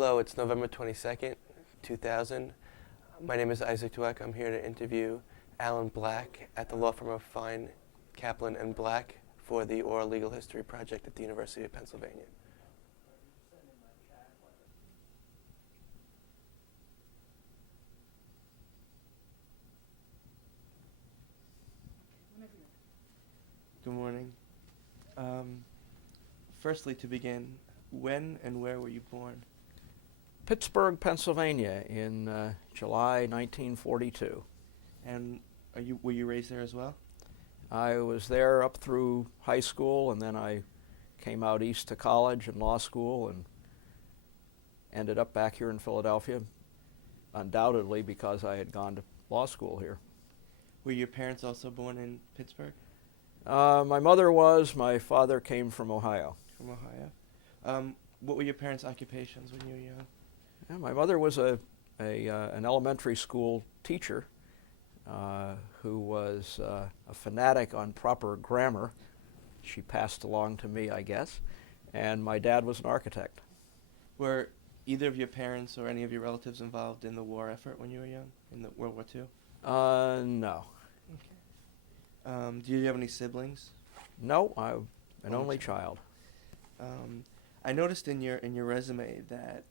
Hello, it's November 22nd, 2000. My name is Isaac Dweck. I'm here to interview Alan Black at the law firm of Fine, Kaplan, and Black for the Oral Legal History Project at the University of Pennsylvania. Good morning. Firstly, to begin, when and where were you born? Pittsburgh, Pennsylvania in July 1942. And were you raised there as well? I was there up through high school, and then I came out east to college and law school and ended up back here in Philadelphia, undoubtedly because I had gone to law school here. Were your parents also born in Pittsburgh? My mother was. My father came from Ohio. From Ohio. What were your parents' occupations when you were young? Yeah, my mother was an elementary school teacher who was a fanatic on proper grammar. She passed along to me, I guess. And my dad was an architect. Were either of your parents or any of your relatives involved in the war effort when you were young, in the World War II? No. Okay. Do you have any siblings? No, I'm an only child. I noticed in your resume that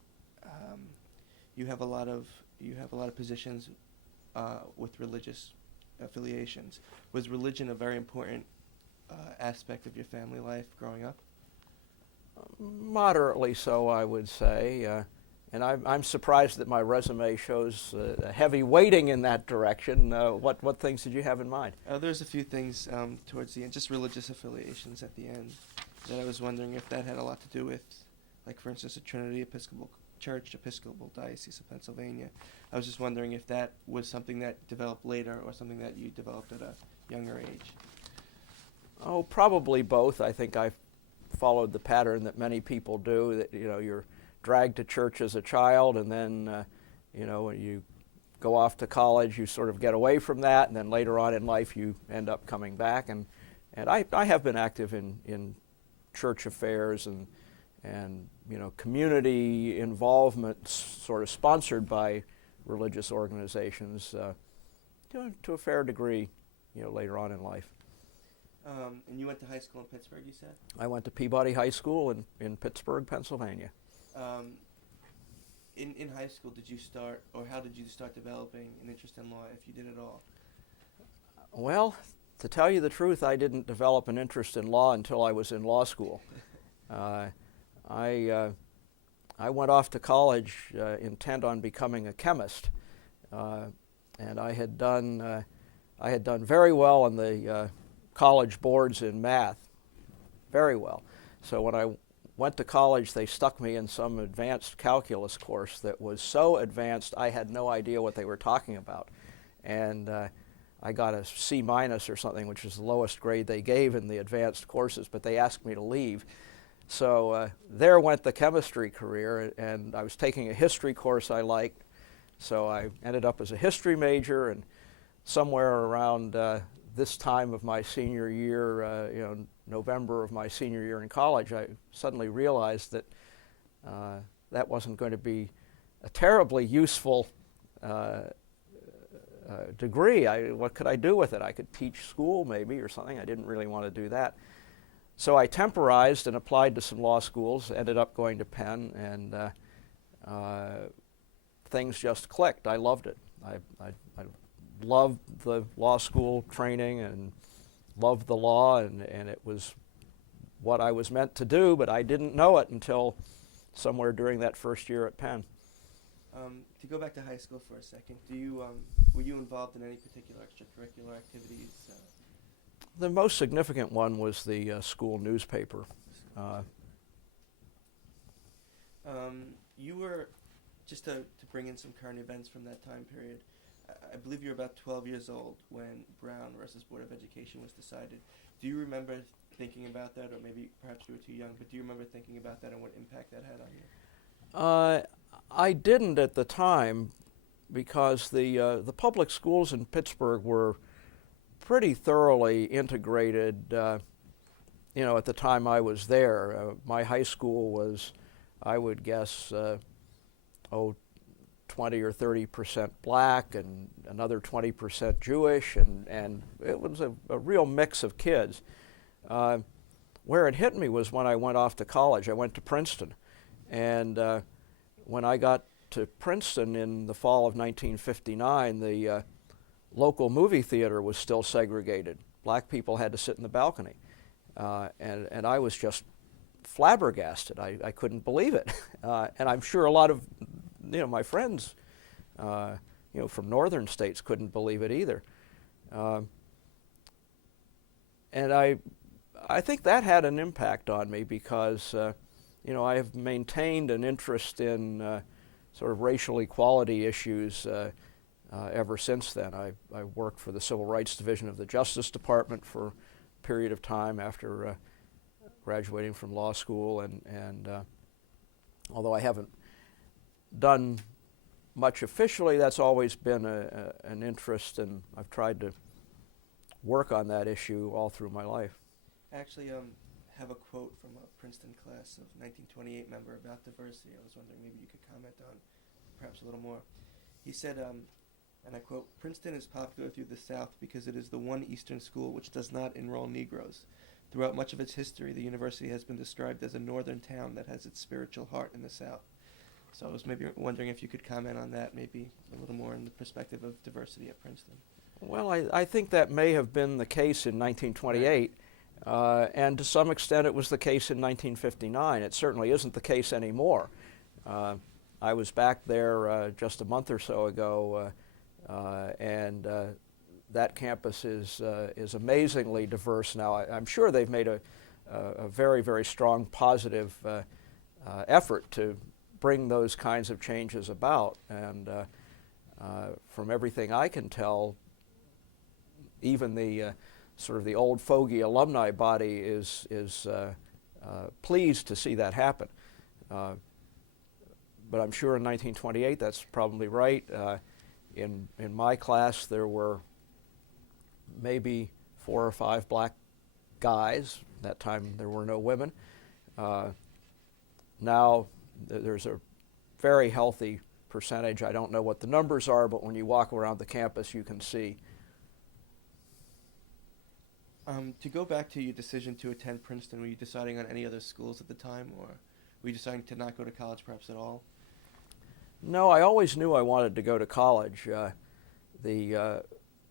you have a lot of positions with religious affiliations. Was religion a very important aspect of your family life growing up? Moderately so, I would say. And I'm surprised that my resume shows a heavy weighting in that direction. What things did you have in mind? There's a few things towards the end, just religious affiliations at the end, that I was wondering if that had a lot to do with, like for instance, the Trinity Episcopal Church, Episcopal Diocese of Pennsylvania. I was just wondering if that was something that developed later or something that you developed at a younger age. Oh, probably both. I think I followed the pattern that many people do, that you're dragged to church as a child, and then when you go off to college, you sort of get away from that, and then later on in life you end up coming back. And I have been active in church affairs and community involvement, sort of sponsored by religious organizations to a fair degree, later on in life. And you went to high school in Pittsburgh, you said? I went to Peabody High School in Pittsburgh, Pennsylvania. In high school, did you start, or how did you start developing an interest in law, if you did at all? Well, to tell you the truth, I didn't develop an interest in law until I was in law school. I went off to college intent on becoming a chemist, and I had done very well on the college boards in math, very well. So when I went to college, they stuck me in some advanced calculus course that was so advanced I had no idea what they were talking about, and I got a C- or something, which is the lowest grade they gave in the advanced courses, but they asked me to leave. So there went the chemistry career, and I was taking a history course I liked, so I ended up as a history major, and somewhere around this time of my senior year, November of my senior year in college, I suddenly realized that that wasn't going to be a terribly useful degree. What could I do with it? I could teach school maybe or something. I didn't really want to do that. So I temporized and applied to some law schools, ended up going to Penn, and things just clicked. I loved it. I loved the law school training and loved the law, and it was what I was meant to do, but I didn't know it until somewhere during that first year at Penn. To go back to high school for a second, were you involved in any particular extracurricular activities? The most significant one was the school newspaper. You were, just to bring in some current events from that time period, I believe you were about 12 years old when Brown versus Board of Education was decided. Do you remember thinking about that, or maybe perhaps you were too young, but do you remember thinking about that and what impact that had on you? I didn't at the time, because the public schools in Pittsburgh were pretty thoroughly integrated. At the time I was there, my high school was, I would guess, oh, 20 or 30% black and another 20% Jewish, and it was a real mix of kids. Where it hit me was when I went off to college. I went to Princeton, and when I got to Princeton in the fall of 1959, the local movie theater was still segregated. Black people had to sit in the balcony, and I was just flabbergasted. I couldn't believe it, and I'm sure a lot of my friends from northern states couldn't believe it either. And I think that had an impact on me because I have maintained an interest in sort of racial equality issues ever since then. I worked for the Civil Rights Division of the Justice Department for a period of time after graduating from law school, and although I haven't done much officially, that's always been an interest, and I've tried to work on that issue all through my life. I actually have a quote from a Princeton class of 1928 member about diversity. I was wondering maybe you could comment on perhaps a little more. He said, and I quote, "Princeton is popular through the South because it is the one Eastern school which does not enroll Negroes. Throughout much of its history, the university has been described as a northern town that has its spiritual heart in the South." So I was maybe wondering if you could comment on that, maybe a little more in the perspective of diversity at Princeton. Well, I think that may have been the case in 1928, and to some extent it was the case in 1959. It certainly isn't the case anymore. I was back there just a month or so ago, and that campus is amazingly diverse now. I'm sure they've made a very, very strong positive effort to bring those kinds of changes about, and from everything I can tell, even the sort of the old fogey alumni body is pleased to see that happen. But I'm sure in 1928 that's probably right. In my class there were maybe 4 or 5 black guys. That time there were no women. Now there's a very healthy percentage. I don't know what the numbers are, but when you walk around the campus you can see. To go back to your decision to attend Princeton, were you deciding on any other schools at the time, or were you deciding to not go to college perhaps at all? No, I always knew I wanted to go to college. The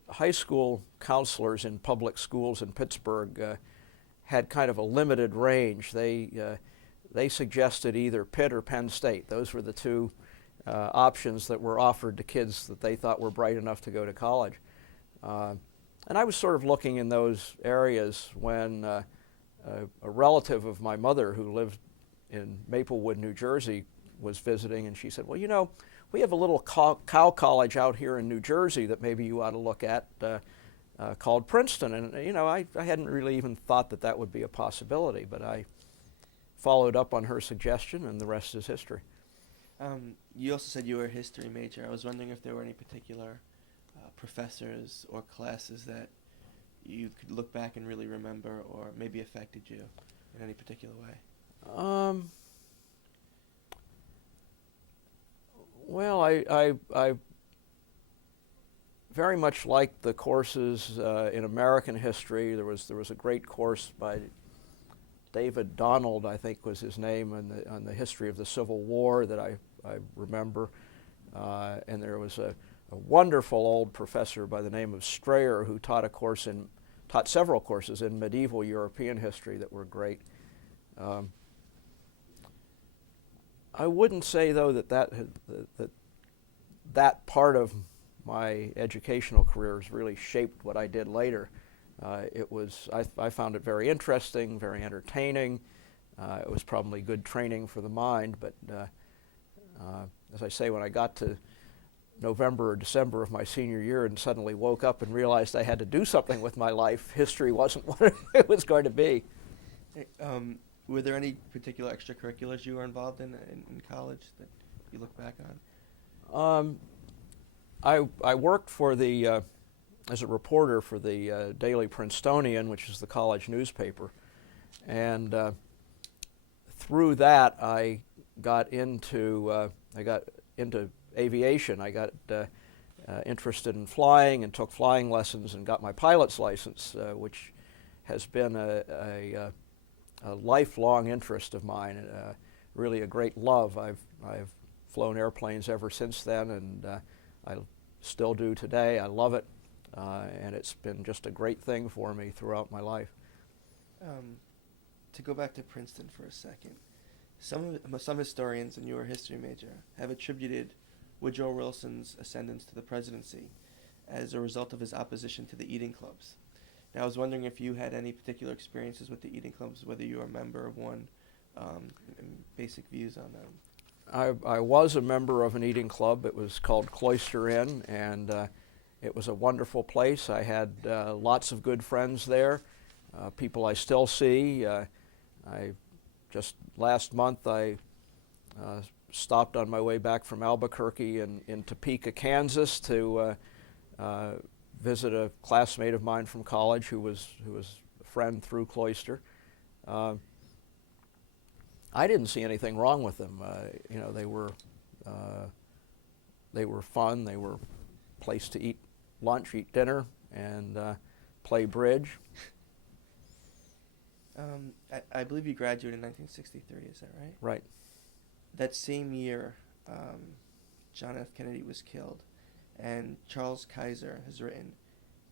high school counselors in public schools in Pittsburgh had kind of a limited range. They suggested either Pitt or Penn State. Those were the two options that were offered to kids that they thought were bright enough to go to college. And I was sort of looking in those areas when a relative of my mother who lived in Maplewood, New Jersey, was visiting, and she said, "Well, we have a little cow college out here in New Jersey that maybe you ought to look at called Princeton." And, I hadn't really even thought that would be a possibility, but I followed up on her suggestion, and the rest is history. You also said you were a history major. I was wondering if there were any particular professors or classes that you could look back and really remember, or maybe affected you in any particular way. Well, I very much liked the courses in American history. There was a great course by David Donald, I think was his name, on the history of the Civil War that I remember, and there was a wonderful old professor by the name of Strayer who taught several courses in medieval European history that were great. I wouldn't say, though, that part of my educational career has really shaped what I did later. I found it very interesting, very entertaining. It was probably good training for the mind, but as I say, when I got to November or December of my senior year and suddenly woke up and realized I had to do something with my life, history wasn't what it was going to be. Were there any particular extracurriculars you were involved in college that you look back on? I worked as a reporter for the Daily Princetonian, which is the college newspaper, and through that I got into aviation. I got interested in flying and took flying lessons and got my pilot's license, which has been a lifelong interest of mine, really a great love. I've flown airplanes ever since then, and I still do today. I love it, and it's been just a great thing for me throughout my life. To go back to Princeton for a second, some historians, and you were a history major, have attributed Woodrow Wilson's ascendance to the presidency as a result of his opposition to the eating clubs. Now, I was wondering if you had any particular experiences with the eating clubs, whether you were a member of one, and basic views on them. I was a member of an eating club. It was called Cloister Inn, and it was a wonderful place. I had lots of good friends there, people I still see. Last month I stopped on my way back from Albuquerque in Topeka, Kansas, to visit a classmate of mine from college who was a friend through Cloister. I didn't see anything wrong with them. They were fun. They were a place to eat lunch, eat dinner, and play bridge. I believe you graduated in 1963, is that right? Right. That same year, John F. Kennedy was killed, and Charles Kaiser has written,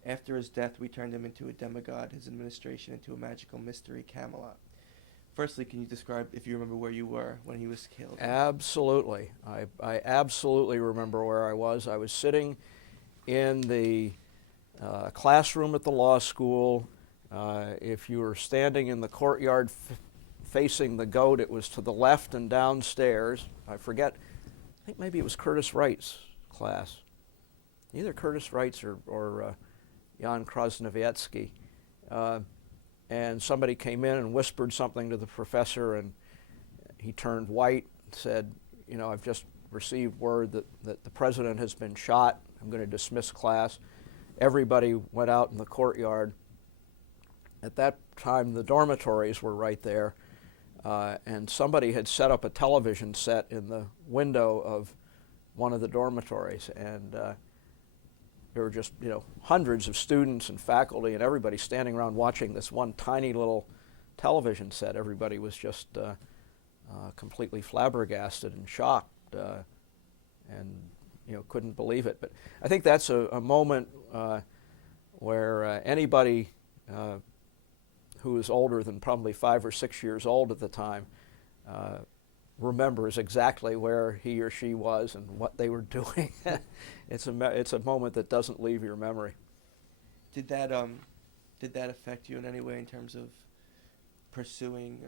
"After his death, we turned him into a demigod, his administration into a magical mystery Camelot." Firstly, can you describe, if you remember, where you were when he was killed? Absolutely. I absolutely remember where I was. I was sitting in the classroom at the law school. If you were standing in the courtyard facing the goat, it was to the left and downstairs. I forget, I think maybe it was Curtis Wright's class. Either Curtis Wright's or Jan Krasnowiecki. And somebody came in and whispered something to the professor, and he turned white and said, I've just received word that the president has been shot. I'm going to dismiss class. Everybody went out in the courtyard. At that time, the dormitories were right there, and somebody had set up a television set in the window of one of the dormitories, and there were just, hundreds of students and faculty and everybody standing around watching this one tiny little television set. Everybody was just completely flabbergasted and shocked, and couldn't believe it. But I think that's a moment where anybody who is older than probably 5 or 6 years old at the time remembers exactly where he or she was and what they were doing. It's a moment that doesn't leave your memory. Did that affect you in any way in terms of pursuing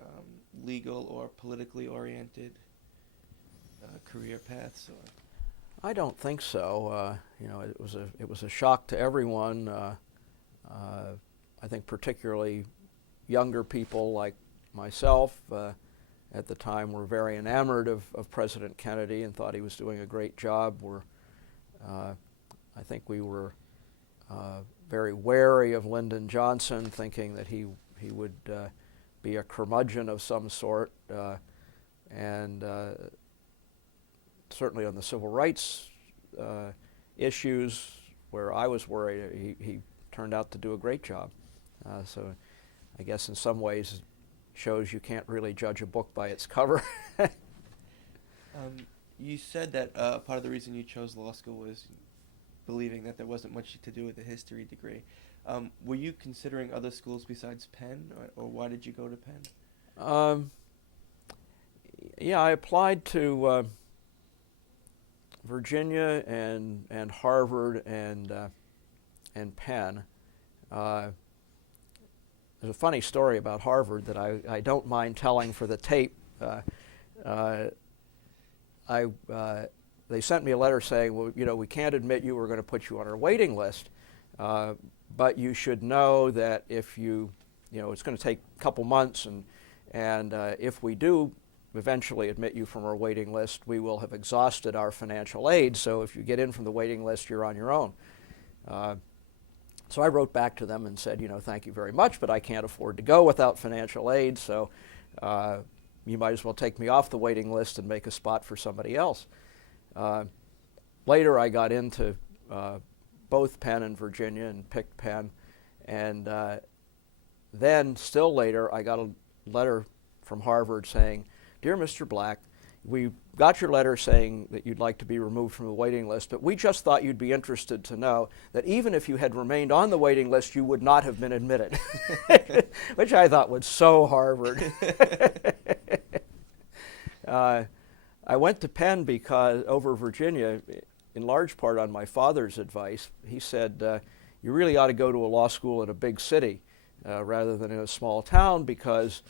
legal or politically oriented career paths? Or? I don't think so. It was a shock to everyone. I think particularly younger people like myself at the time were very enamored of President Kennedy and thought he was doing a great job. I think we were very wary of Lyndon Johnson, thinking that he would be a curmudgeon of some sort, and certainly on the civil rights issues where I was worried, he turned out to do a great job. So I guess in some ways it shows you can't really judge a book by its cover. You said that part of the reason you chose law school was believing that there wasn't much to do with a history degree. Were you considering other schools besides Penn, or why did you go to Penn? Yeah, I applied to Virginia and Harvard and Penn. There's a funny story about Harvard that I don't mind telling for the tape. They sent me a letter saying, well, we can't admit you, we're going to put you on our waiting list, but you should know that if it's going to take a couple months, and if we do eventually admit you from our waiting list, we will have exhausted our financial aid, so if you get in from the waiting list, you're on your own. So I wrote back to them and said, thank you very much, but I can't afford to go without financial aid, so you might as well take me off the waiting list and make a spot for somebody else. Later, I got into both Penn and Virginia and picked Penn. And then, still later, I got a letter from Harvard saying, "Dear Mr. Black, we got your letter saying that you'd like to be removed from the waiting list, but we just thought you'd be interested to know that even if you had remained on the waiting list, you would not have been admitted," which I thought was so Harvard. I went to Penn because over Virginia, in large part on my father's advice. He said, you really ought to go to a law school in a big city rather than in a small town, because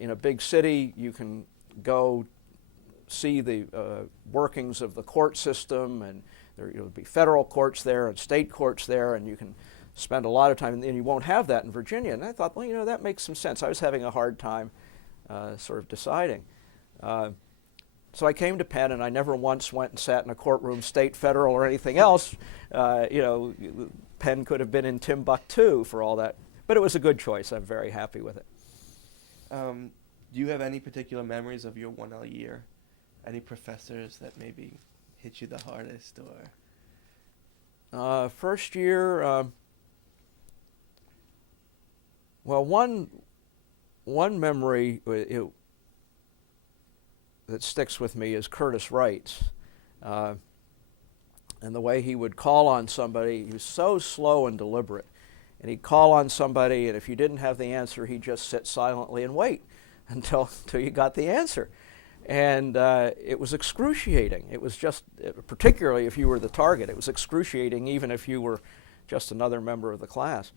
in a big city you can go see the workings of the court system, and there will be federal courts there and state courts there, and you can spend a lot of time, and you won't have that in Virginia. And I thought, well, you know, that makes some sense. I was having a hard time sort of deciding. So I came to Penn, and I never once went and sat in a courtroom, state, federal, or anything else. You know, Penn could have been in Timbuktu for all that. But it was a good choice. I'm very happy with it. Do you have any particular memories of your 1L year? Any professors that maybe hit you the hardest, or? First year, well, one memory that sticks with me is Curtis Wright's. And the way he would call on somebody, he was so slow and deliberate. And he'd call on somebody, and if you didn't have the answer, he'd just sit silently and wait until you got the answer. And it was excruciating. It was just, particularly if you were the target, it was excruciating even if you were just another member of the class.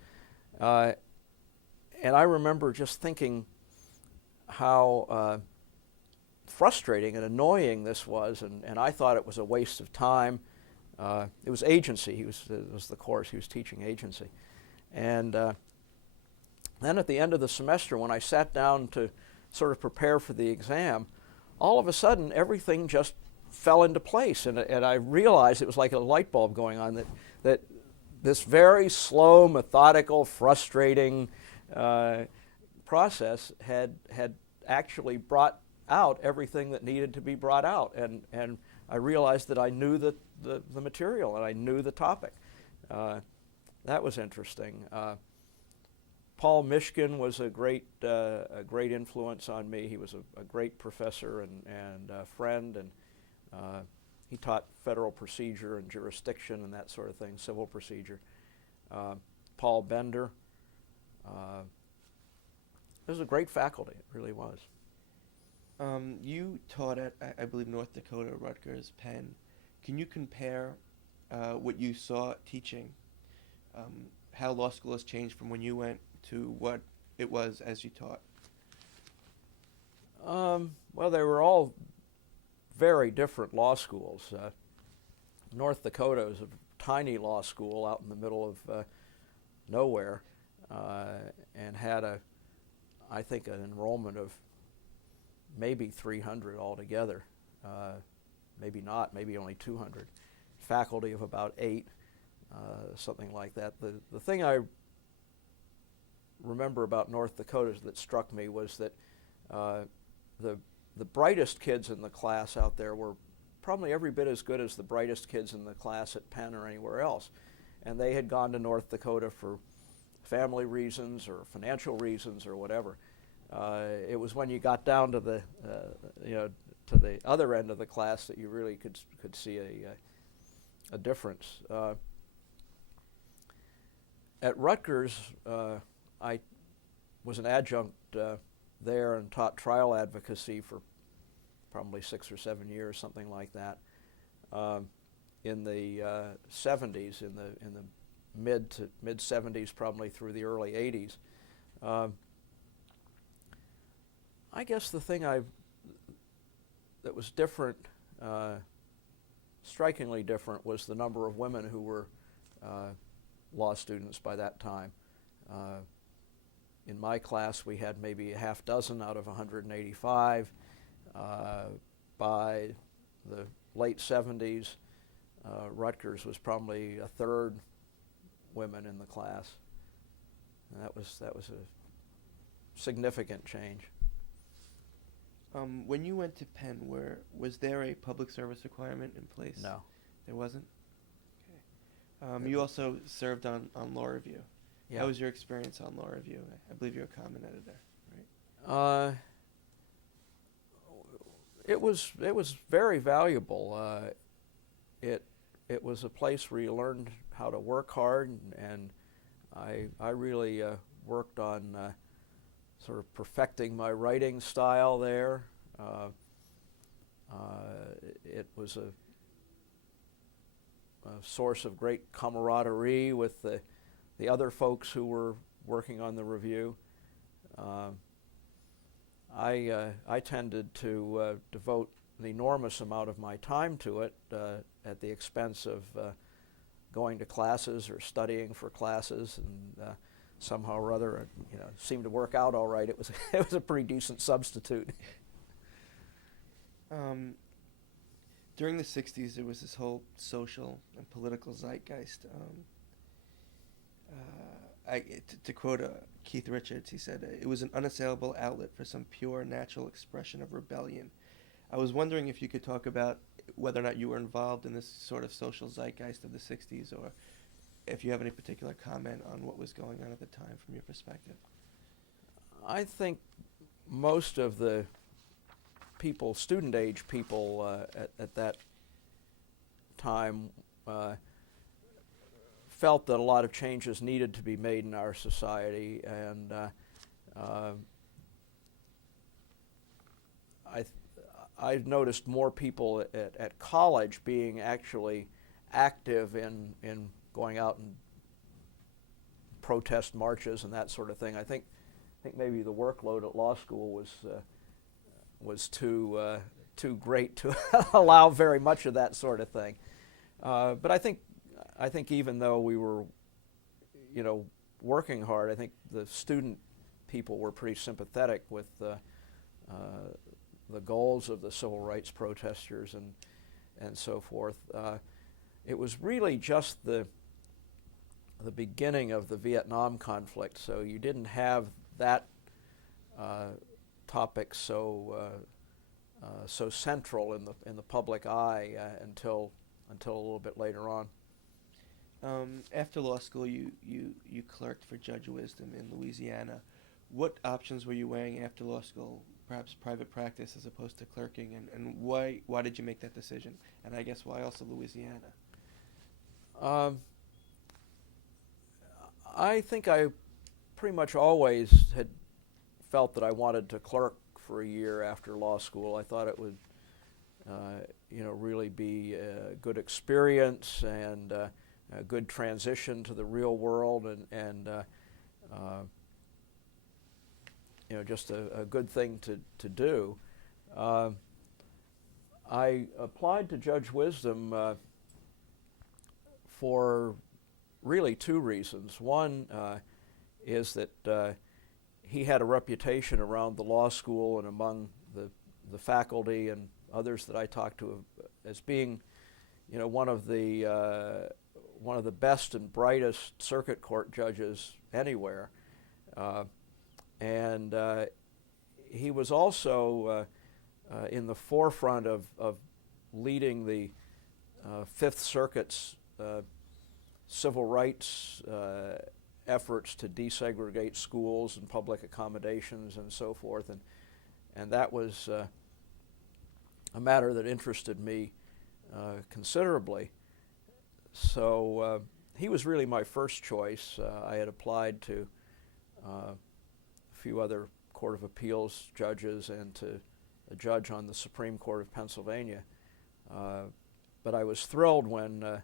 And I remember just thinking how frustrating and annoying this was, and I thought it was a waste of time. It was agency. It was the course. He was teaching agency. And then at the end of the semester, when I sat down to sort of prepare for the exam, all of a sudden everything just fell into place, and I realized it was like a light bulb going on, that this very slow, methodical, frustrating process had actually brought out everything that needed to be brought out, and I realized that I knew the material and I knew the topic. That was interesting. Paul Mishkin was a great influence on me. He was a great professor and friend, and he taught federal procedure and jurisdiction and that sort of thing, civil procedure. Paul Bender. It was a great faculty, it really was. You taught at, I believe, North Dakota, Rutgers, Penn. Can you compare what you saw teaching, how law school has changed from when you went to what it was as you taught? Well, they were all very different law schools. North Dakota is a tiny law school out in the middle of nowhere, and had I think an enrollment of maybe 300 altogether, maybe not, maybe only 200. Faculty of about 8, something like that. The thing I remember about North Dakota that struck me was that the brightest kids in the class out there were probably every bit as good as the brightest kids in the class at Penn or anywhere else. And they had gone to North Dakota for family reasons or financial reasons or whatever. It was when you got down to the to the other end of the class that you really could see a difference. At Rutgers, I was an adjunct there and taught trial advocacy for probably 6 or 7 years, something like that. In the 70s, in the mid 70s, probably through the early 80s. I guess the thing that was different, strikingly different, was the number of women who were law students by that time. In my class, we had maybe a half dozen out of 185. By the late 70s, Rutgers was probably a third women in the class. And that was a significant change. When you went to Penn, was there a public service requirement in place? No. There wasn't? Okay. You also served on Law Review. Yeah. How was your experience on Law Review? I believe you're a comment editor, right? It was very valuable. It was a place where you learned how to work hard, and I really worked on sort of perfecting my writing style there. It was a source of great camaraderie with the other folks who were working on the review. I tended to devote an enormous amount of my time to it at the expense of going to classes or studying for classes, and somehow or other, it seemed to work out all right. It was it was a pretty decent substitute. During the 60s, there was this whole social and political zeitgeist. To quote Keith Richards, he said, "It was an unassailable outlet for some pure, natural expression of rebellion." I was wondering if you could talk about whether or not you were involved in this sort of social zeitgeist of the 60s, or if you have any particular comment on what was going on at the time from your perspective. I think most of the people, student age people at that time, felt that a lot of changes needed to be made in our society, and I've noticed more people at college being actually active in going out and protest marches and that sort of thing. I think maybe the workload at law school was too great to allow very much of that sort of thing. But I think even though we were, working hard, I think the student people were pretty sympathetic with the goals of the civil rights protesters and so forth. It was really just the beginning of the Vietnam conflict, so you didn't have that topic so central in the public eye until a little bit later on. After law school, you clerked for Judge Wisdom in Louisiana. What options were you weighing after law school? Perhaps private practice as opposed to clerking, and why did you make that decision? And I guess why also Louisiana? I think I pretty much always had felt that I wanted to clerk for a year after law school. I thought it would, really be a good experience and a good transition to the real world, and just a good thing to do. I applied to Judge Wisdom for really two reasons. One is that he had a reputation around the law school and among the faculty and others that I talked to as being, one of the best and brightest circuit court judges anywhere, and he was also in the forefront of leading the Fifth Circuit's civil rights efforts to desegregate schools and public accommodations and so forth, and that was a matter that interested me considerably. So he was really my first choice. I had applied to a few other Court of Appeals judges and to a judge on the Supreme Court of Pennsylvania, but I was thrilled when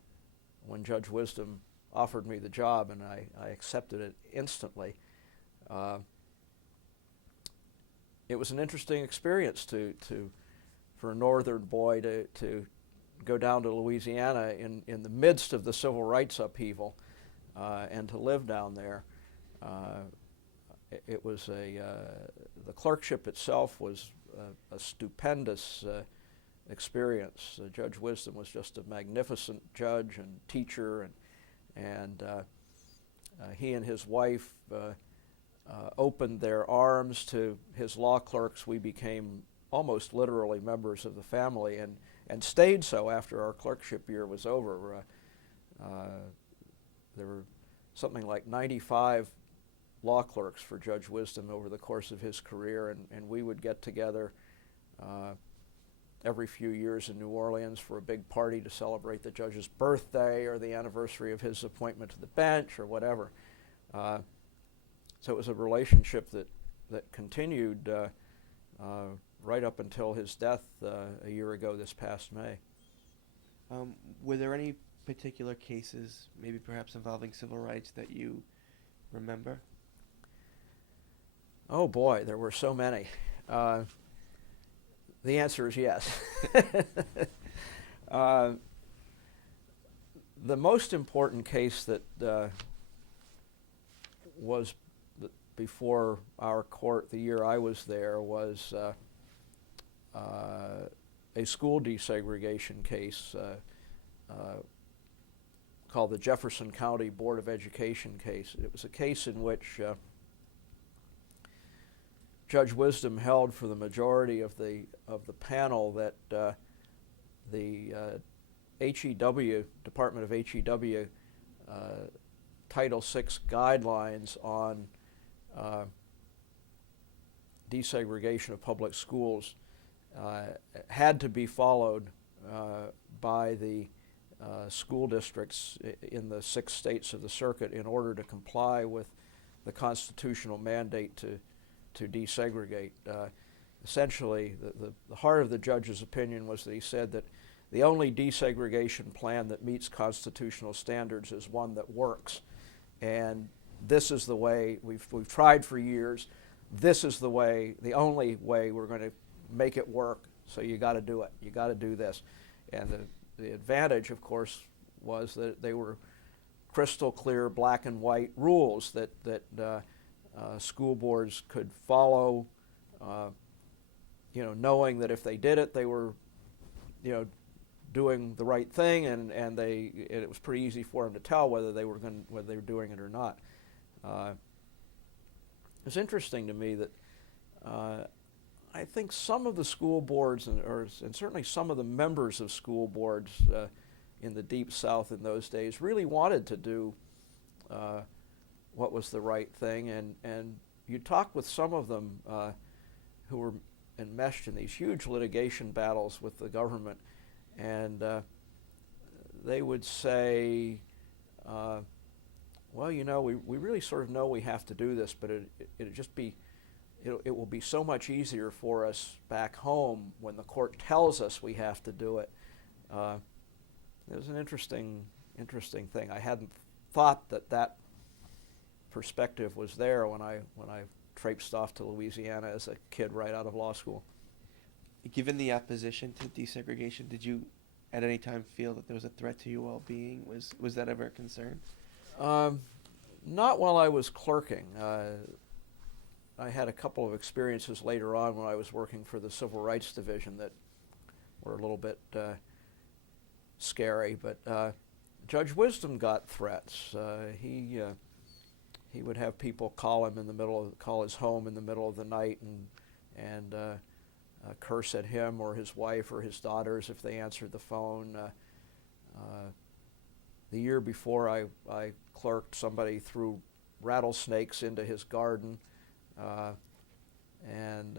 Judge Wisdom offered me the job, and I accepted it instantly. It was an interesting experience for a northern boy to go down to Louisiana in the midst of the civil rights upheaval and to live down there. It was the clerkship itself was a stupendous experience. Judge Wisdom was just a magnificent judge and teacher, and he and his wife opened their arms to his law clerks. We became almost literally members of the family, and stayed so after our clerkship year was over. There were something like 95 law clerks for Judge Wisdom over the course of his career, and we would get together every few years in New Orleans for a big party to celebrate the judge's birthday or the anniversary of his appointment to the bench or whatever. So it was a relationship that continued right up until his death a year ago this past May. Were there any particular cases, maybe perhaps involving civil rights, that you remember? Oh boy, there were so many. The answer is yes. The most important case that was before our court the year I was there was a school desegregation case called the Jefferson County Board of Education case. It was a case in which Judge Wisdom held for the majority of the panel that the HEW, Department of HEW, Title VI guidelines on desegregation of public schools had to be followed by the school districts in the 6 states of the circuit in order to comply with the constitutional mandate to desegregate. Essentially, the heart of the judge's opinion was that he said that the only desegregation plan that meets constitutional standards is one that works. And this is the way, we've tried for years, this is the way, the only way we're going to make it work, so you got to do it. You got to do this. And the advantage, of course, was that they were crystal clear black and white rules that school boards could follow, knowing that if they did it, they were, doing the right thing, and it was pretty easy for them to tell whether they were doing it or not. It's interesting to me that I think some of the school boards and certainly some of the members of school boards in the Deep South in those days really wanted to do what was the right thing, and you talk with some of them who were enmeshed in these huge litigation battles with the government, and they would say, well, we really sort of know we have to do this, but it will be so much easier for us back home when the court tells us we have to do it. It was an interesting thing. I hadn't thought that perspective was there when I traipsed off to Louisiana as a kid right out of law school. Given the opposition to desegregation, did you at any time feel that there was a threat to your well-being? Was that ever a concern? Not while I was clerking. I had a couple of experiences later on when I was working for the Civil Rights Division that were a little bit scary, but Judge Wisdom got threats. He would have people call his home in the middle of the night and curse at him or his wife or his daughters if they answered the phone. The year before I clerked, somebody threw rattlesnakes into his garden, and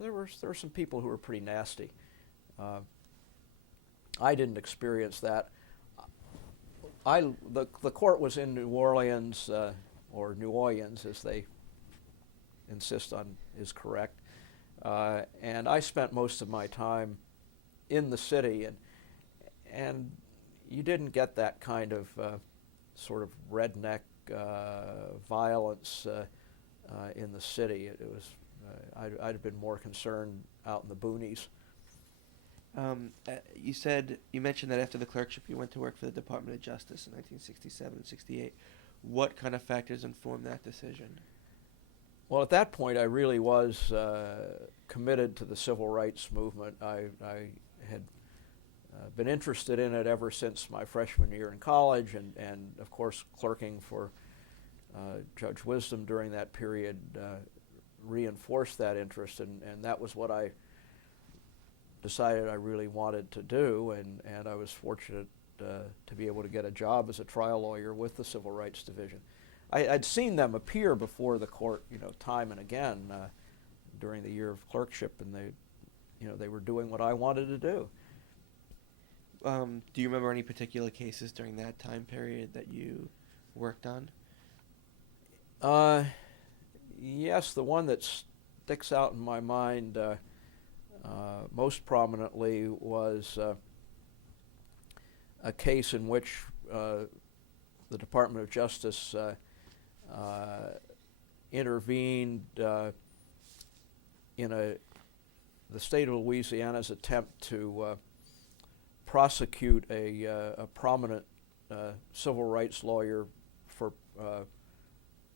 there were some people who were pretty nasty. I didn't experience that. The court was in New Orleans, or New Orleans, as they insist on is correct, and I spent most of my time in the city, and you didn't get that kind of sort of redneck violence in the city. It was I'd have been more concerned out in the boonies. You mentioned that after the clerkship you went to work for the Department of Justice in 1967 and 68. What kind of factors informed that decision? Well, at that point I really was committed to the civil rights movement. I had been interested in it ever since my freshman year in college, and of course clerking for Judge Wisdom during that period reinforced that interest, and that was what I decided I really wanted to do, and I was fortunate to be able to get a job as a trial lawyer with the Civil Rights Division. I'd seen them appear before the court, time and again during the year of clerkship, and they were doing what I wanted to do. Do you remember any particular cases during that time period that you worked on? Yes, the one that sticks out in my mind most prominently was a case in which the Department of Justice intervened in the state of Louisiana's attempt to prosecute a prominent civil rights lawyer for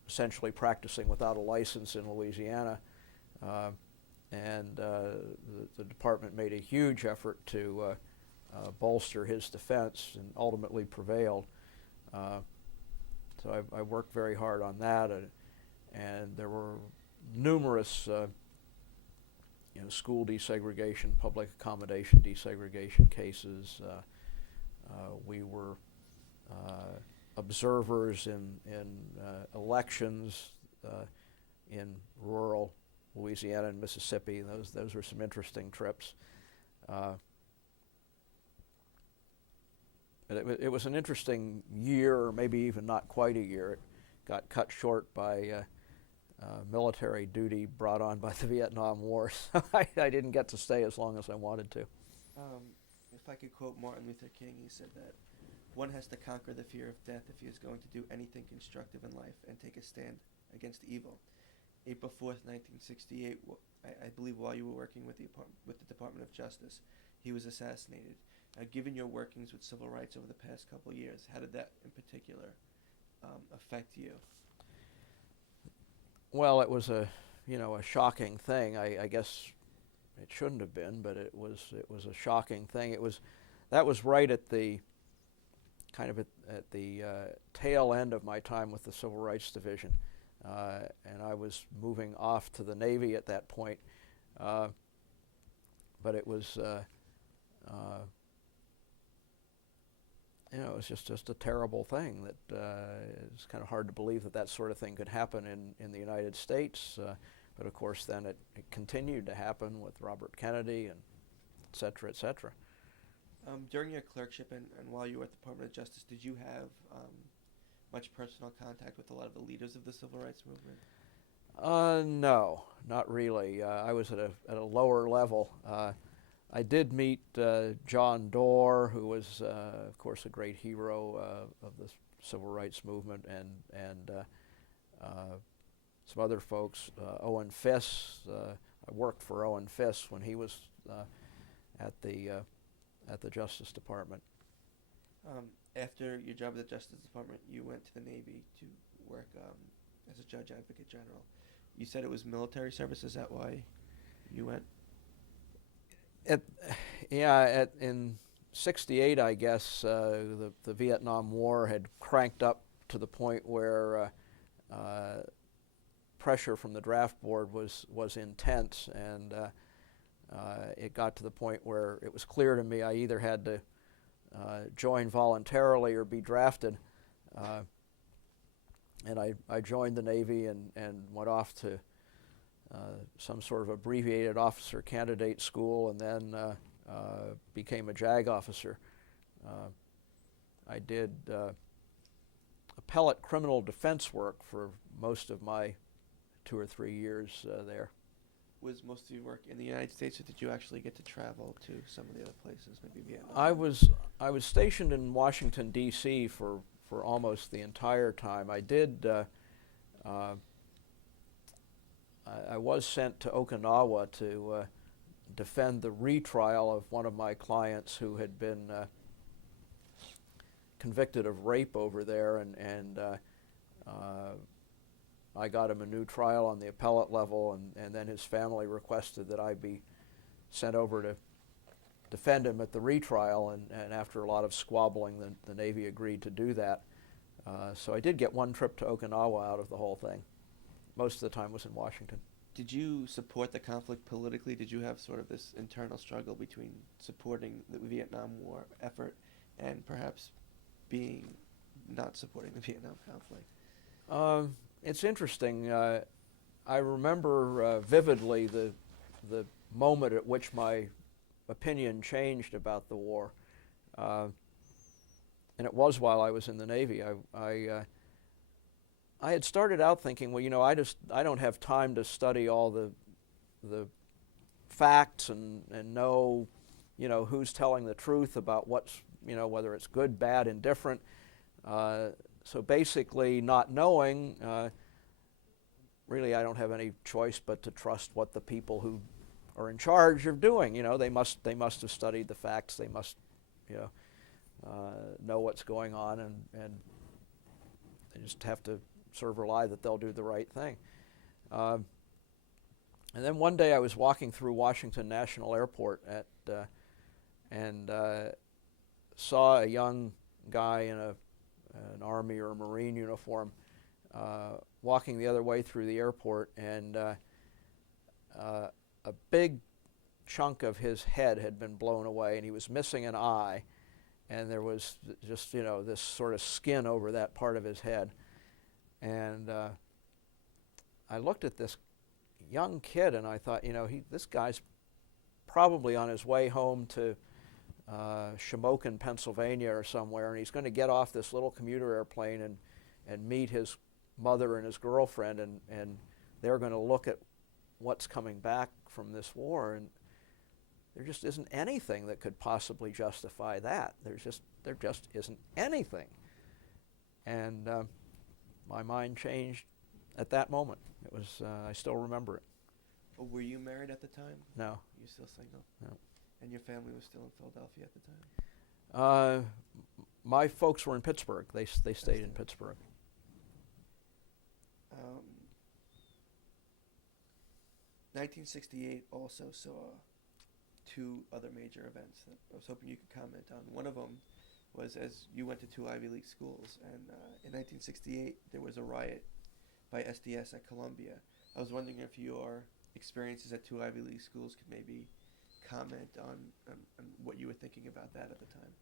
essentially practicing without a license in Louisiana. And the department made a huge effort to bolster his defense and ultimately prevailed. So I worked very hard on that, and there were numerous school desegregation, public accommodation desegregation cases. We were observers in elections in rural Louisiana and Mississippi. Those were some interesting trips. It was an interesting year, or maybe even not quite a year. It got cut short by military duty brought on by the Vietnam War, so I didn't get to stay as long as I wanted to. If I could quote Martin Luther King, he said that one has to conquer the fear of death if he is going to do anything constructive in life and take a stand against evil. April 4th, 1968, I believe while you were working with the Department of Justice, he was assassinated. Given your workings with civil rights over the past couple of years, how did that in particular affect you? Well, it was a shocking thing. I guess it shouldn't have been, but it was a shocking thing. That was right at the tail end of my time with the Civil Rights Division, and I was moving off to the Navy at that point. But it was it was just a terrible thing that it's kind of hard to believe that sort of thing could happen in the United States. But of course, then it continued to happen with Robert Kennedy and et cetera, et cetera. During your clerkship and while you were at the Department of Justice, did you have much personal contact with a lot of the leaders of the civil rights movement? No, not really. I was at a lower level. I did meet John Doerr, who was, of course, a great hero of the civil rights movement, and some other folks. Owen Fiss. I worked for Owen Fiss when he was at the Justice Department. After your job at the Justice Department, you went to the Navy to work as a judge advocate general. You said it was military service. Is that why you went? In '68, I guess the Vietnam War had cranked up to the point where pressure from the draft board was intense, and it got to the point where it was clear to me I either had to join voluntarily or be drafted. And I joined the Navy and went off to some sort of abbreviated officer candidate school, and then became a JAG officer. I did appellate criminal defense work for most of my 2 or 3 years there. Was most of your work in the United States, or did you actually get to travel to some of the other places, maybe Vietnam? I was stationed in Washington, D.C. for almost the entire time. I did. I was sent to Okinawa to defend the retrial of one of my clients who had been convicted of rape over there, and I got him a new trial on the appellate level, and then his family requested that I be sent over to defend him at the retrial, and after a lot of squabbling, the Navy agreed to do that. So I did get one trip to Okinawa out of the whole thing. Most of the time was in Washington. Did you support the conflict politically? Did you have sort of this internal struggle between supporting the Vietnam War effort and perhaps being not supporting the Vietnam conflict? It's interesting. I remember vividly the moment at which my opinion changed about the war, and it was while I was in the Navy. I had started out thinking, well, I don't have time to study all the facts and know, who's telling the truth about what's, whether it's good, bad, indifferent. So basically, not knowing, really, I don't have any choice but to trust what the people who are in charge are doing. They must have studied the facts. They must, know what's going on, and they just have to sort of rely that they'll do the right thing. And then one day I was walking through Washington National Airport and saw a young guy in an Army or a Marine uniform walking the other way through the airport, and a big chunk of his head had been blown away, and he was missing an eye, and there was just this sort of skin over that part of his head. And I looked at this young kid and I thought, this guy's probably on his way home to Shamokin, Pennsylvania or somewhere, and he's going to get off this little commuter airplane and meet his mother and his girlfriend, and they're going to look at what's coming back from this war, and there just isn't anything that could possibly justify that. There just isn't anything. And my mind changed at that moment. It was, I still remember it. Oh, were you married at the time? No. You still single? No. And your family was still in Philadelphia at the time? My folks were in Pittsburgh. They stayed in Pittsburgh. 1968 also saw two other major events that I was hoping you could comment on. One of them was, as you went to two Ivy League schools, and in 1968 there was a riot by SDS at Columbia. I was wondering if your experiences at two Ivy League schools could maybe comment on what you were thinking about that at the time.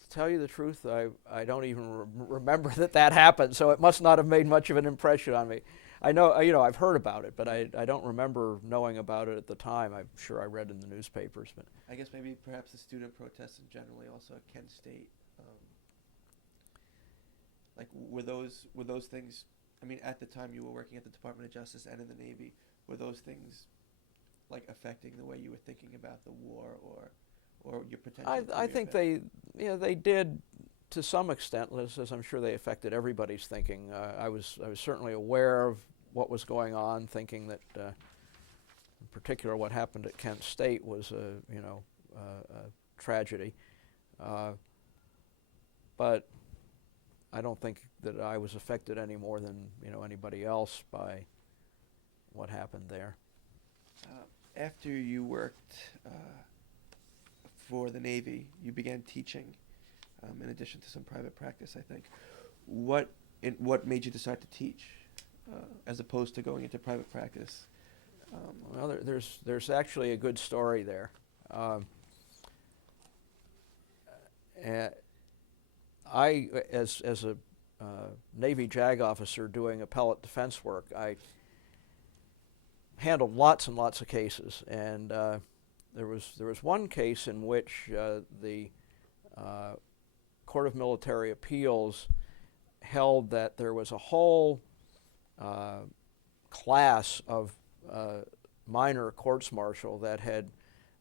To tell you the truth, I don't even remember that happened, so it must not have made much of an impression on me. I know, I've heard about it, but I don't remember knowing about it at the time. I'm sure I read in the newspapers, but I guess maybe perhaps the student protests in generally also at Kent State. Were those things? I mean, at the time you were working at the Department of Justice and in the Navy. Were those things affecting the way you were thinking about the war or your potential? I think they did to some extent, as I'm sure they affected everybody's thinking. I was certainly aware of what was going on, thinking that in particular what happened at Kent State was a tragedy. But I don't think that I was affected any more than anybody else by what happened there. After you worked for the Navy, you began teaching, in addition to some private practice, I think. What made you decide to teach, as opposed to going into private practice? Well, there's actually a good story there. I, as a Navy JAG officer doing appellate defense work, I handled lots and lots of cases, and there was one case in which the Court of Military Appeals held that there was a whole class of minor courts-martial that had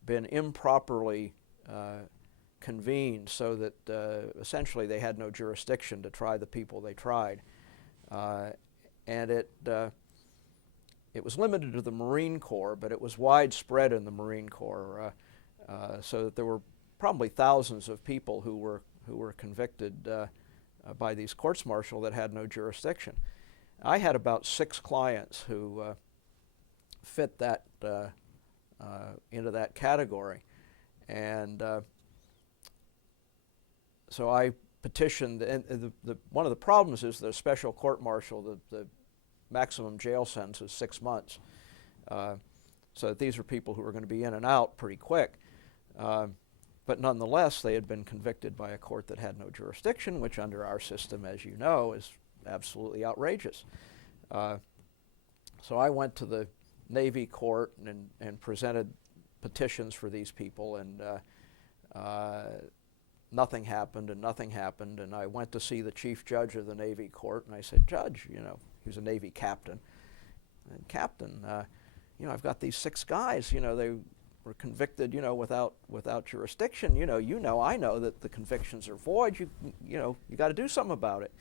been improperly convened, so that essentially they had no jurisdiction to try the people they tried, and it was limited to the Marine Corps, but it was widespread in the Marine Corps, so that there were probably thousands of people who were convicted by these courts-martial that had no jurisdiction. I had about 6 clients who fit that into that category, and so I petitioned. And one of the problems is the special court-martial, the maximum jail sentence is 6 months, So these are people who were going to be in and out pretty quick. But nonetheless, they had been convicted by a court that had no jurisdiction, which under our system, as you know, is absolutely outrageous. So I went to the Navy court and presented petitions for these people, and nothing happened, and I went to see the chief judge of the Navy court, and I said, Judge, he was a Navy captain, and Captain, I've got these 6 guys, they were convicted, without jurisdiction. I know that the convictions are void. You got to do something about it.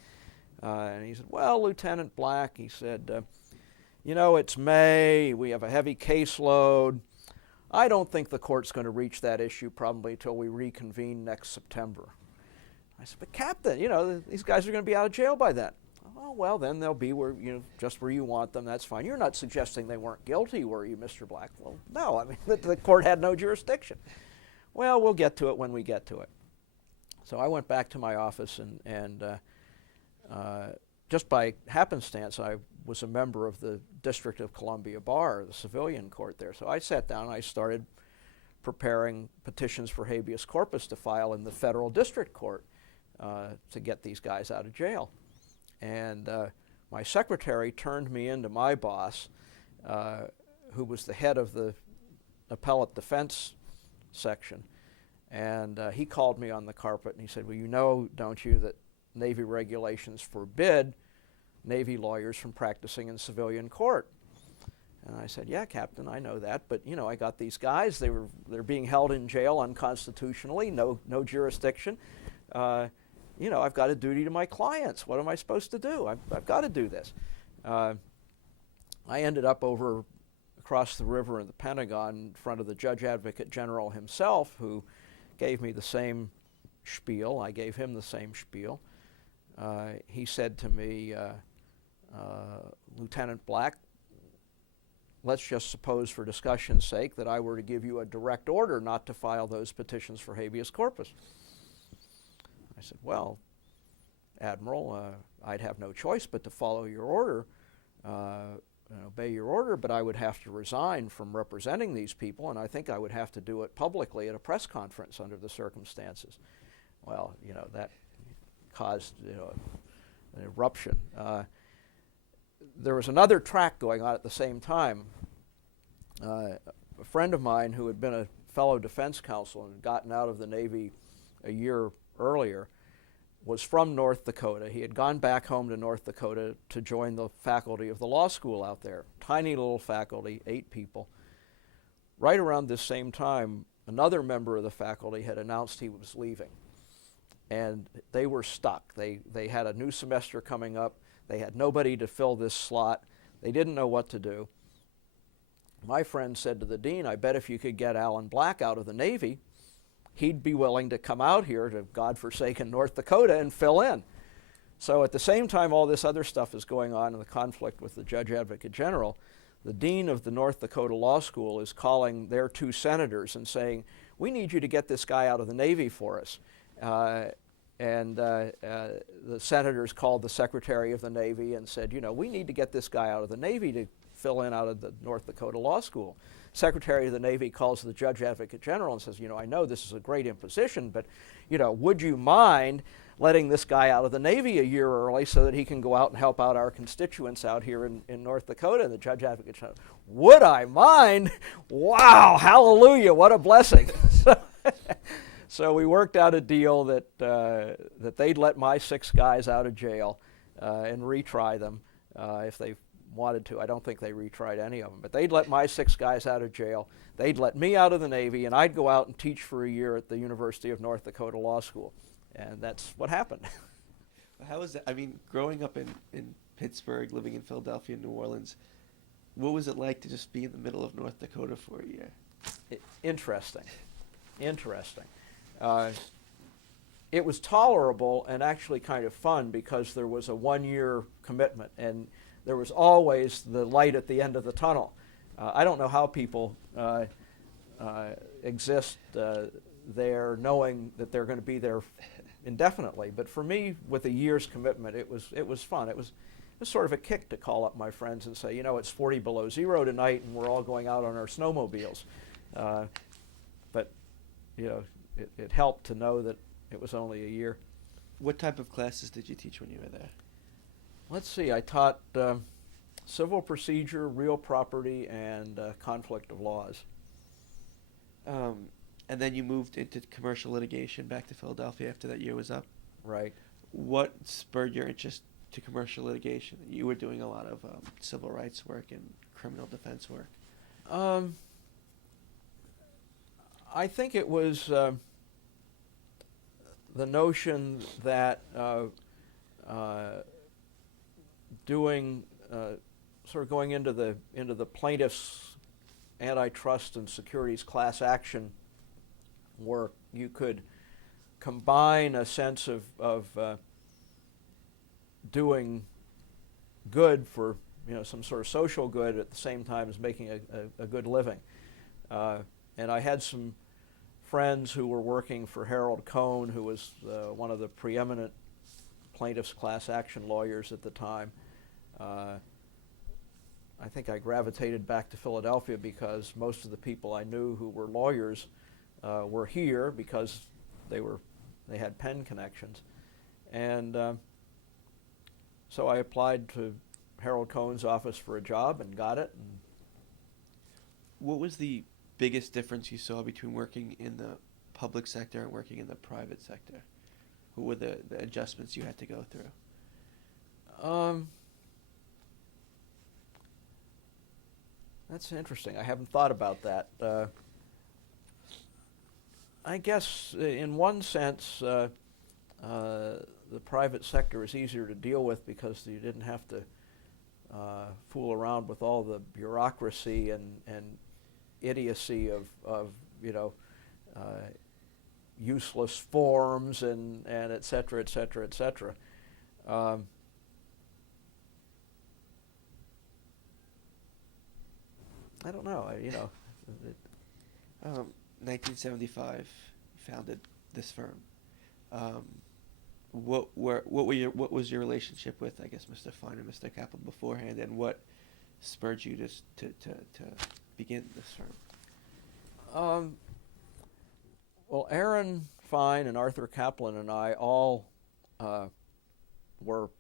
And he said, well, Lieutenant Black, he said, it's May. We have a heavy caseload. I don't think the court's going to reach that issue probably until we reconvene next September. I said, but Captain, these guys are going to be out of jail by then. Oh, well, then they'll be where, just where you want them. That's fine. You're not suggesting they weren't guilty, were you, Mr. Black? Well, no. I mean, the court had no jurisdiction. Well, we'll get to it when we get to it. So I went back to my office, and just by happenstance, I was a member of the District of Columbia Bar, the civilian court there. So I sat down and I started preparing petitions for habeas corpus to file in the federal district court to get these guys out of jail. And my secretary turned me into my boss, who was the head of the appellate defense section. And he called me on the carpet and he said, well, don't you, that Navy regulations forbid Navy lawyers from practicing in civilian court. And I said, yeah, Captain, I know that, but I got these guys. They're being held in jail unconstitutionally, no jurisdiction. I've got a duty to my clients. What am I supposed to do? I've got to do this. I ended up over across the river in the Pentagon in front of the Judge Advocate General himself, who gave me the same spiel. I gave him the same spiel. He said to me, Lieutenant Black, let's just suppose for discussion's sake that I were to give you a direct order not to file those petitions for habeas corpus. I said, well, Admiral, I'd have no choice but to follow your order, and obey your order, but I would have to resign from representing these people, and I think I would have to do it publicly at a press conference under the circumstances. Well, that caused an eruption. There was another track going on at the same time. A friend of mine who had been a fellow defense counsel and had gotten out of the Navy a year earlier was from North Dakota. He had gone back home to North Dakota to join the faculty of the law school out there. Tiny little faculty, 8 people. Right around this same time, another member of the faculty had announced he was leaving. And they were stuck. They had a new semester coming up. They had nobody to fill this slot. They didn't know what to do. My friend said to the dean, I bet if you could get Alan Black out of the Navy, he'd be willing to come out here to godforsaken North Dakota and fill in. So at the same time all this other stuff is going on in the conflict with the Judge Advocate General, the dean of the North Dakota Law School is calling their 2 senators and saying, we need you to get this guy out of the Navy for us. The senators called the Secretary of the Navy and said, we need to get this guy out of the Navy to fill in out of the North Dakota Law School. Secretary of the Navy calls the Judge Advocate General and says, I know this is a great imposition, but, would you mind letting this guy out of the Navy a year early so that he can go out and help out our constituents out here in North Dakota? And the Judge Advocate General, would I mind? Wow, hallelujah, what a blessing. So we worked out a deal that they'd let my 6 guys out of jail and retry them if they wanted to. I don't think they retried any of them, but they'd let my 6 guys out of jail. They'd let me out of the Navy, and I'd go out and teach for a year at the University of North Dakota Law School. And that's what happened. How was that? I mean, growing up in Pittsburgh, living in Philadelphia and New Orleans, what was it like to just be in the middle of North Dakota for a year? Interesting. It was tolerable and actually kind of fun because there was a 1-year commitment and there was always the light at the end of the tunnel. I don't know how people exist there knowing that they're going to be there indefinitely, but for me, with a year's commitment, it was fun. It was was sort of a kick to call up my friends and say, it's 40 below zero tonight, and we're all going out on our snowmobiles. But it helped to know that it was only a year. What type of classes did you teach when you were there? Let's see, I taught civil procedure, real property, and conflict of laws. And then you moved into commercial litigation back to Philadelphia after that year was up. Right. What spurred your interest to commercial litigation? You were doing a lot of civil rights work and criminal defense work. I think it was the notion that going into the plaintiffs' antitrust and securities class action work, you could combine a sense of doing good for some sort of social good at the same time as making a good living. And I had some friends who were working for Harold Cohn, who was one of the preeminent plaintiffs' class action lawyers at the time. I think I gravitated back to Philadelphia because most of the people I knew who were lawyers were here because they had Penn connections. And so I applied to Harold Cohn's office for a job and got it. And what was the biggest difference you saw between working in the public sector and working in the private sector? What were the adjustments you had to go through? That's interesting. I haven't thought about that. I guess in one sense, the private sector is easier to deal with because you didn't have to fool around with all the bureaucracy and idiocy of useless forms and et cetera, et cetera, et cetera. 1975, you founded this firm. What was your relationship with, I guess, Mr. Fine and Mr. Kaplan beforehand, and what spurred you to begin this firm? Well, Aaron Fine and Arthur Kaplan and I all were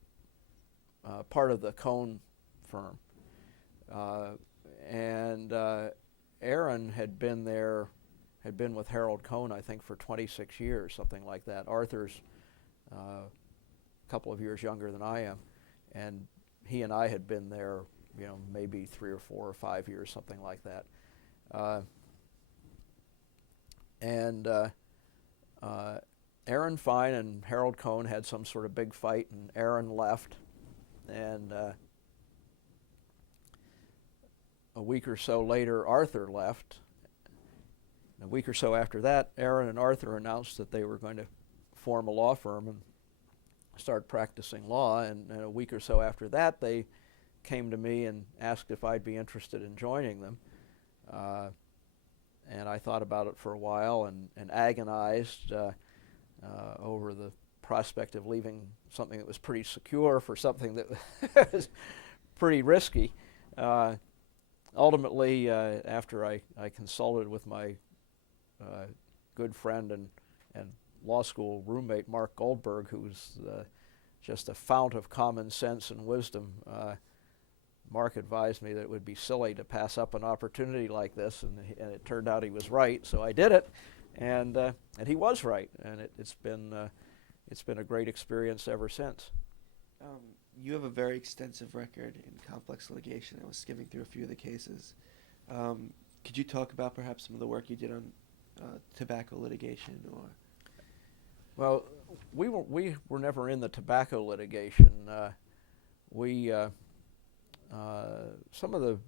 part of the Cohn firm. And Aaron had been with Harold Cohn, I think, for 26 years, something like that. Arthur's a couple of years younger than I am, and he and I had been there, maybe 3 or 4 or 5 years, something like that. Aaron Fine and Harold Cohn had some sort of big fight, and Aaron left, and a week or so later, Arthur left. A week or so after that, Aaron and Arthur announced that they were going to form a law firm and start practicing law, and a week or so after that, they came to me and asked if I'd be interested in joining them. And I thought about it for a while and agonized over the prospect of leaving something that was pretty secure for something that was pretty risky. Ultimately, after I consulted with my good friend and law school roommate, Mark Goldberg, who's just a fount of common sense and wisdom, Mark advised me that it would be silly to pass up an opportunity like this, and it turned out he was right. So I did it, and he was right, and it's been a great experience ever since. You have a very extensive record in complex litigation. I was skimming through a few of the cases. Could you talk about perhaps some of the work you did on tobacco litigation, or? Well, we were never in the tobacco litigation. Some of the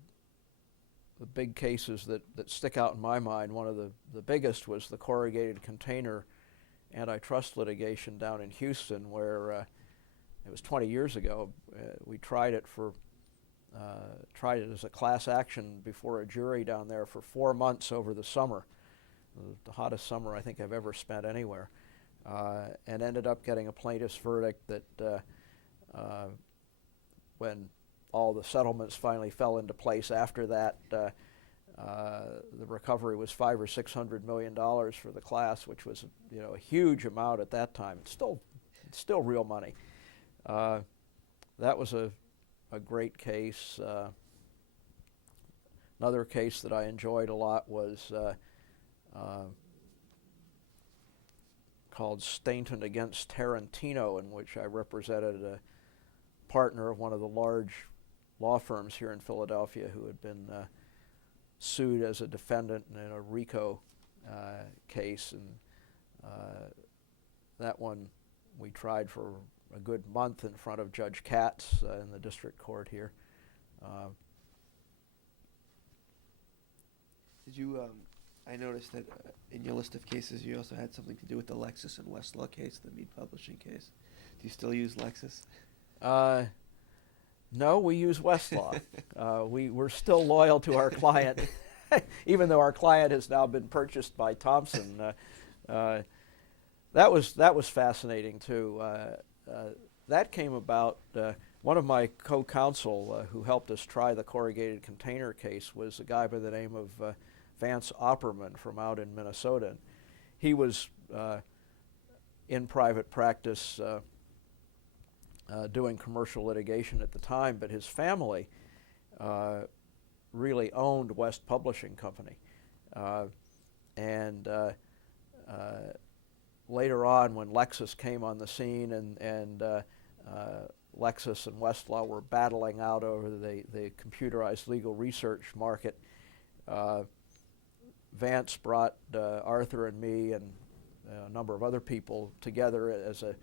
big cases that stick out in my mind, one of the biggest was the corrugated container antitrust litigation down in Houston, where it was 20 years ago. We tried it as a class action before a jury down there for 4 months over the summer, the hottest summer I think I've ever spent anywhere, and ended up getting a plaintiff's verdict that when all the settlements finally fell into place after that, the recovery was $500 or $600 million for the class, which was a huge amount at that time. It's still real money. That was a great case. Another case that I enjoyed a lot was called Stainton against Tarantino, in which I represented a partner of one of the large law firms here in Philadelphia who had been sued as a defendant in a RICO case, and that one we tried for a good month in front of Judge Katz in the district court here. Did you? I noticed that in your list of cases, you also had something to do with the Lexis and Westlaw case, the Mead Publishing case. Do you still use Lexis? No, we use Westlaw. We're still loyal to our client, even though our client has now been purchased by Thompson. That was fascinating too. That came about. One of my co-counsel who helped us try the corrugated container case was a guy by the name of Vance Opperman from out in Minnesota. He was in private practice doing commercial litigation at the time, but his family really owned West Publishing Company. And later on, when Lexis came on the scene and Lexis and Westlaw were battling out over the computerized legal research market, Vance brought Arthur and me and a number of other people together as a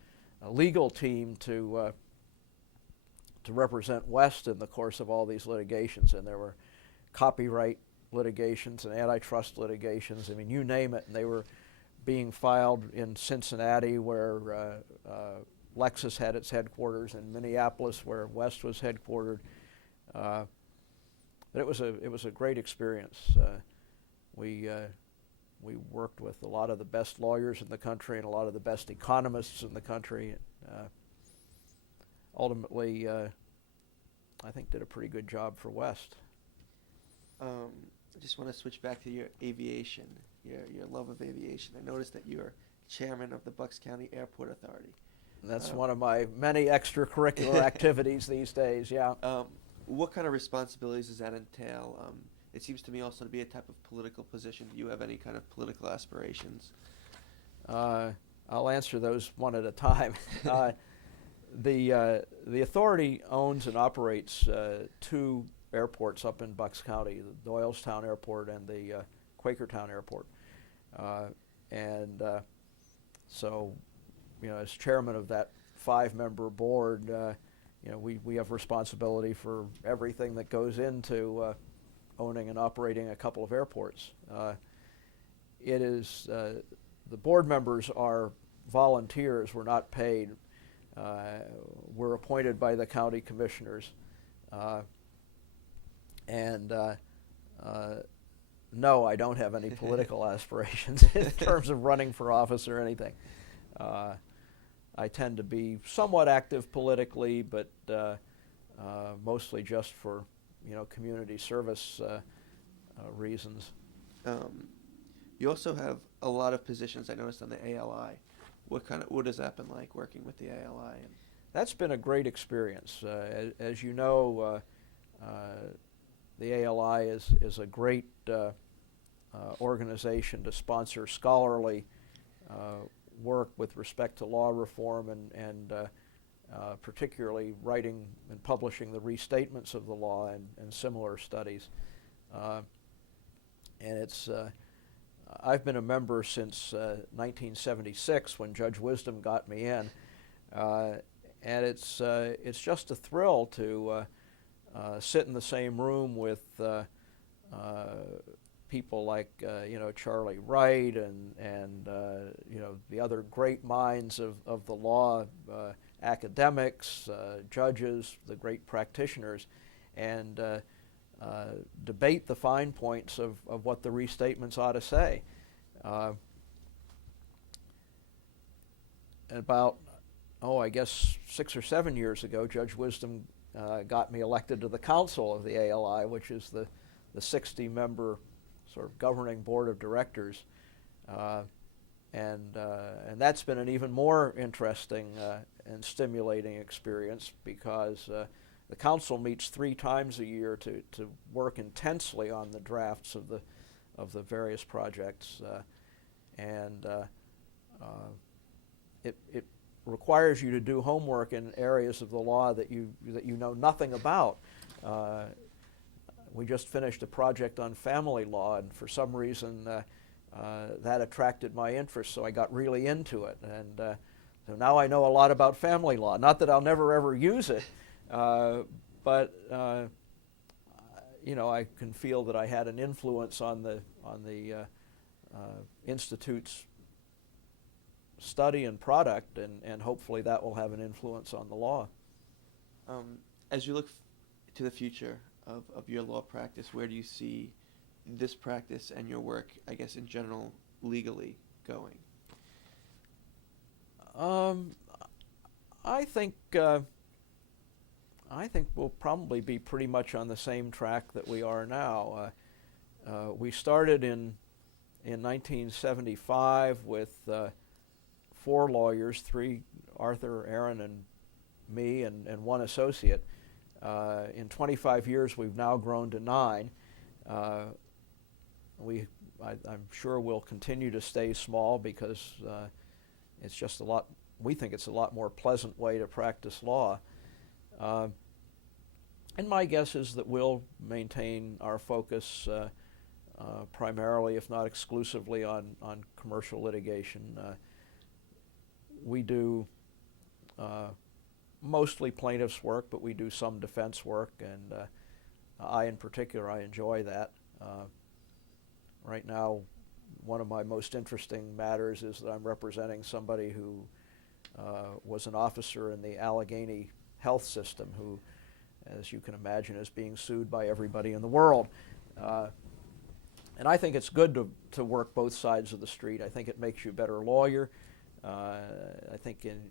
legal team to represent West in the course of all these litigations. And there were copyright litigations and antitrust litigations. I mean, you name it, and they were being filed in Cincinnati, where Lexis had its headquarters, in Minneapolis, where West was headquartered. But it was a great experience. We worked with a lot of the best lawyers in the country and a lot of the best economists in the country. Ultimately, I think did a pretty good job for West. I just want to switch back to your aviation, your love of aviation. I noticed that you're chairman of the Bucks County Airport Authority. That's one of my many extracurricular activities these days, yeah. What kind of responsibilities does that entail? It seems to me also to be a type of political position. Do you have any kind of political aspirations? I'll answer those one at a time. The authority owns and operates two airports up in Bucks County, the Doylestown Airport and the Quakertown Airport. So, as chairman of that 5-member board, we have responsibility for everything that goes into owning and operating a couple of airports. It is the board members are volunteers. We're not paid. We're appointed by the county commissioners. No, I don't have any political aspirations in terms of running for office or anything. I tend to be somewhat active politically, but mostly just for community service reasons. You also have a lot of positions I noticed on the ALI. What has that been like working with the ALI? That's been a great experience. As you know, the ALI is a great organization to sponsor scholarly work with respect to law reform and particularly writing and publishing the restatements of the law and similar studies. And it's I've been a member since 1976 when Judge Wisdom got me in, and it's just a thrill to sit in the same room with people like Charlie Wright and the other great minds of the law, academics, judges, the great practitioners, and debate the fine points of what the restatements ought to say. About, I guess 6 or 7 years ago, Judge Wisdom got me elected to the council of the ALI, which is the 60-member sort of governing board of directors. And that's been an even more interesting and stimulating experience because the council meets 3 times a year to work intensely on the drafts of the various projects, and it requires you to do homework in areas of the law that you know nothing about. We just finished a project on family law, and for some reason that attracted my interest, so I got really into it. And so now I know a lot about family law. Not that I'll never ever use it, but you know, I can feel that I had an influence on the Institute's study and product, and hopefully that will have an influence on the law. As you look to the future of your law practice, where do you see this practice and your work, I guess, in general, legally going? I think we'll probably be pretty much on the same track that we are now. We started in 1975 with 4 lawyers, 3, Arthur, Aaron, and me, and 1 associate. In 25 years, we've now grown to 9. I'm sure we'll continue to stay small because it's just a lot. We think it's a lot more pleasant way to practice law. And my guess is that we'll maintain our focus primarily, if not exclusively, on commercial litigation. We do mostly plaintiff's work, but we do some defense work, and I, in particular, I enjoy that. Right now, one of my most interesting matters is that I'm representing somebody who was an officer in the Allegheny health system who, as you can imagine, is being sued by everybody in the world. And I think it's good to work both sides of the street. I think it makes you a better lawyer. I think in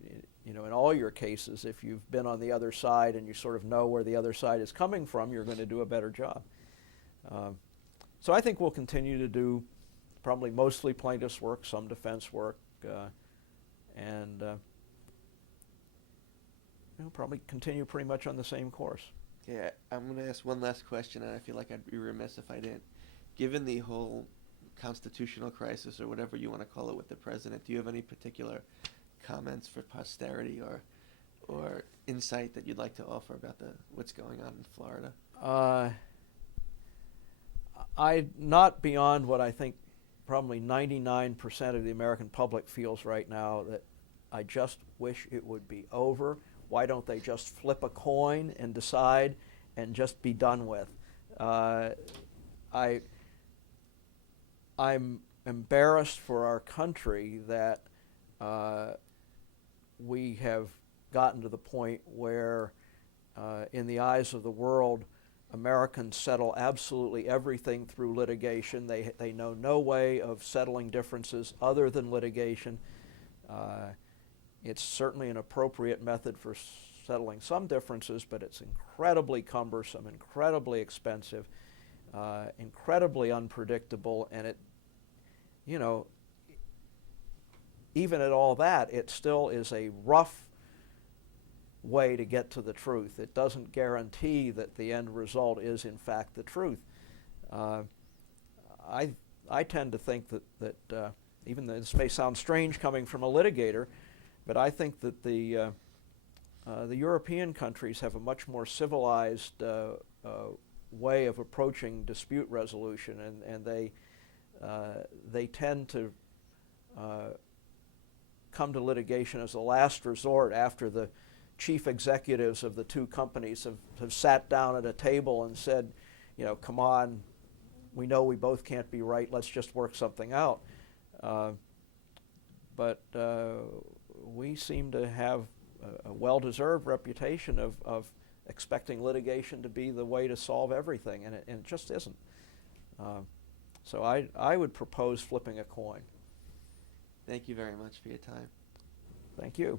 all your cases, if you've been on the other side and you sort of know where the other side is coming from, you're going to do a better job. So I think we'll continue to do probably mostly plaintiff's work, some defense work, and probably continue pretty much on the same course. Yeah, I'm going to ask one last question, and I feel like I'd be remiss if I didn't. Given the whole constitutional crisis, or whatever you want to call it, with the president, do you have any particular comments for posterity or insight that you'd like to offer about what's going on in Florida? Not beyond what I think probably 99% of the American public feels right now, that I just wish it would be over. Why don't they just flip a coin and decide and just be done with? I'm embarrassed for our country that we have gotten to the point where, in the eyes of the world, Americans settle absolutely everything through litigation. They know no way of settling differences other than litigation. It's certainly an appropriate method for settling some differences, but it's incredibly cumbersome, incredibly expensive, incredibly unpredictable, and it, even at all that, it still is a rough way to get to the truth. It doesn't guarantee that the end result is in fact the truth. I tend to think that even though this may sound strange coming from a litigator, but I think that the European countries have a much more civilized way of approaching dispute resolution, and they tend to come to litigation as a last resort after the chief executives of the 2 companies have sat down at a table and said, come on, we know we both can't be right, let's just work something out. But we seem to have a well-deserved reputation of expecting litigation to be the way to solve everything, and it just isn't. So I would propose flipping a coin. Thank you very much for your time. Thank you.